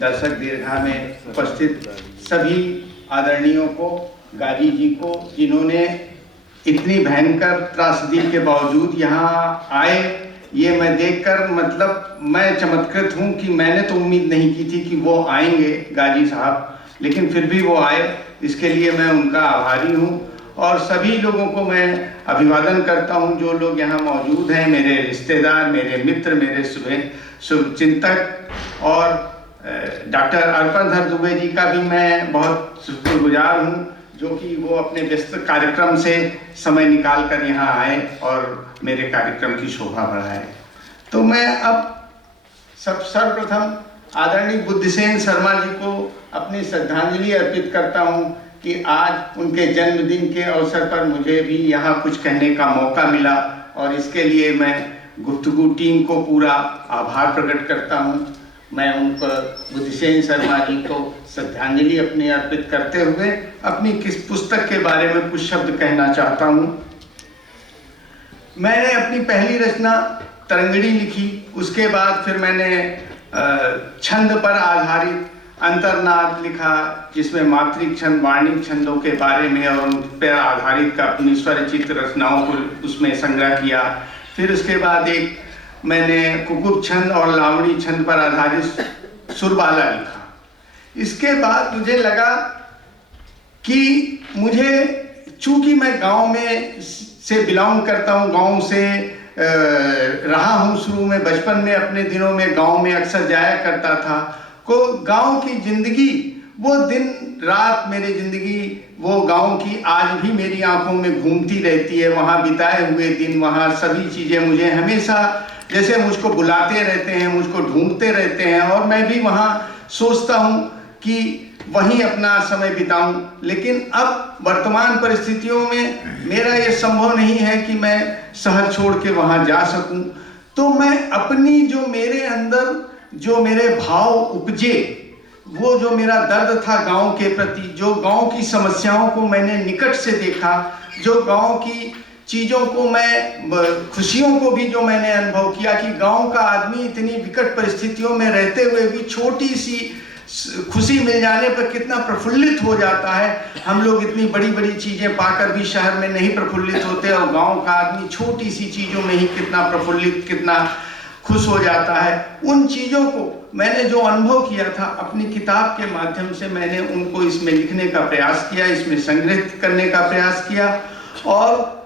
दर्शक दीर्घा में उपस्थित सभी आदरणीयों को, गाजी जी को, जिन्होंने इतनी भयंकर त्रासदी के बावजूद यहाँ आए, ये मैं देखकर मतलब मैं चमत्कृत हूँ कि मैंने तो उम्मीद नहीं की थी कि वो आएंगे गाजी साहब, लेकिन फिर भी वो आए। इसके लिए मैं उनका आभारी हूँ और सभी लोगों को मैं अभिवादन करता हूँ जो लोग यहाँ मौजूद हैं, मेरे रिश्तेदार, मेरे मित्र, मेरे शुभचिंतक, और डॉक्टर अर्पणधर दुबे जी का भी मैं बहुत शुक्रगुजार हूँ जो कि वो अपने व्यस्त कार्यक्रम से समय निकाल कर यहाँ आए और मेरे कार्यक्रम की शोभा बढ़ाए। तो मैं अब सर्वप्रथम आदरणीय बुद्धसेन शर्मा जी को अपनी श्रद्धांजलि अर्पित करता हूँ कि आज उनके जन्मदिन के अवसर पर मुझे भी यहाँ कुछ कहने का मौका मिला, और इसके लिए मैं गुफ्तगू टीम को पूरा आभार प्रकट करता हूँ। मैं उन पर बुद्धसेन शर्मा जी को श्रद्धांजलि अपनी अर्पित करते हुए अपनी किस पुस्तक के बारे में कुछ शब्द कहना चाहता हूँ। मैंने अपनी पहली रचना तरंगड़ी लिखी, उसके बाद फिर मैंने छंद पर आधारित अंतर्नाद लिखा, जिसमें मात्रिक छंद, वार्णिक छंदों के बारे में और उन पर आधारित अपनी स्वरचित रचनाओं को उसमें संग्रह किया। फिर उसके बाद एक मैंने कुकुब छंद और लावणी छंद पर आधारित सुरबाला लिखा। इसके बाद मुझे लगा कि मुझे, चूंकि मैं गांव में से बिलोंग करता हूं, गांव से रहा हूं, शुरू में बचपन में अपने दिनों में गांव में अक्सर जाया करता था, को गांव की जिंदगी, वो दिन रात मेरी जिंदगी वो गांव की आज भी मेरी आंखों में घूमती रहती है। वहाँ बिताए हुए दिन, वहाँ सभी चीज़ें मुझे हमेशा जैसे मुझको बुलाते रहते हैं, मुझको ढूंढते रहते हैं, और मैं भी वहाँ सोचता हूँ कि वहीं अपना समय बिताऊं। लेकिन अब वर्तमान परिस्थितियों में मेरा ये संभव नहीं है कि मैं शहर छोड़ के वहाँ जा सकूं। तो मैं अपनी जो मेरे अंदर जो मेरे भाव उपजे, वो जो मेरा दर्द था गांव के प्रति, जो गांव की समस्याओं को मैंने निकट से देखा, जो गांव की चीज़ों को मैं, खुशियों को भी जो मैंने अनुभव किया कि गांव का आदमी इतनी विकट परिस्थितियों में रहते हुए भी छोटी सी खुशी मिल जाने पर कितना प्रफुल्लित हो जाता है। हम लोग इतनी बड़ी बड़ी चीज़ें पाकर भी शहर में नहीं प्रफुल्लित होते, और गांव का आदमी छोटी सी चीज़ों में ही कितना प्रफुल्लित, कितना खुश हो जाता है। उन चीज़ों को मैंने जो अनुभव किया था अपनी किताब के माध्यम से मैंने उनको इसमें लिखने का प्रयास किया, इसमें संग्रहित करने का प्रयास किया। और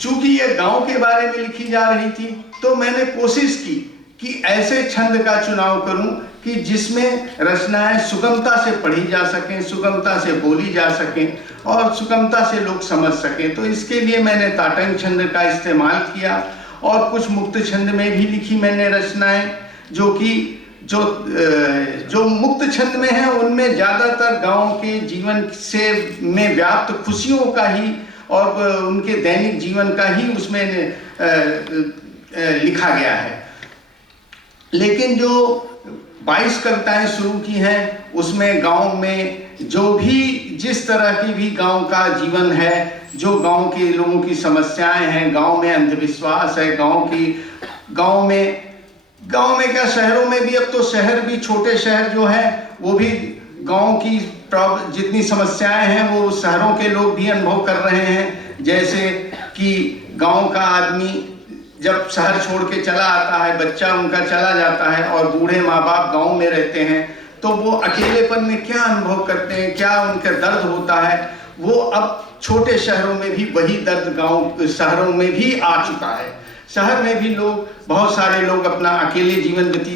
चूंकि ये गांव के बारे में लिखी जा रही थी, तो मैंने कोशिश की कि ऐसे छंद का चुनाव करूं कि जिसमें रचनाएं सुगमता से पढ़ी जा सकें, सुगमता से बोली जा सकें और सुगमता से लोग समझ सकें। तो इसके लिए मैंने ताटंग छंद का इस्तेमाल किया, और कुछ मुक्त छंद में भी लिखी मैंने रचनाएं, जो कि जो मुक्त छंद में है उनमें ज़्यादातर गांव के जीवन से में व्याप्त खुशियों का ही और उनके दैनिक जीवन का ही उसमें लिखा गया है। लेकिन जो 22 कविताएं शुरू की हैं उसमें गांव में जो भी जिस तरह की भी गांव का जीवन है, जो गांव के लोगों की समस्याएं हैं, गांव में अंधविश्वास है, गांव में क्या, शहरों में भी, अब तो शहर भी, छोटे शहर जो है वो भी गांव की जितनी समस्याएं हैं वो शहरों के लोग भी अनुभव कर रहे हैं। जैसे कि गांव का आदमी जब शहर छोड़ के चला आता है, बच्चा उनका चला जाता है और बूढ़े माँ बाप गांव में रहते हैं, तो वो अकेलेपन में क्या अनुभव करते हैं, क्या उनका दर्द होता है, वो अब छोटे शहरों में भी वही दर्द गांव शहरों में भी आ चुका है। शहर में भी लोग, बहुत सारे लोग अपना अकेले जीवन व्यतीत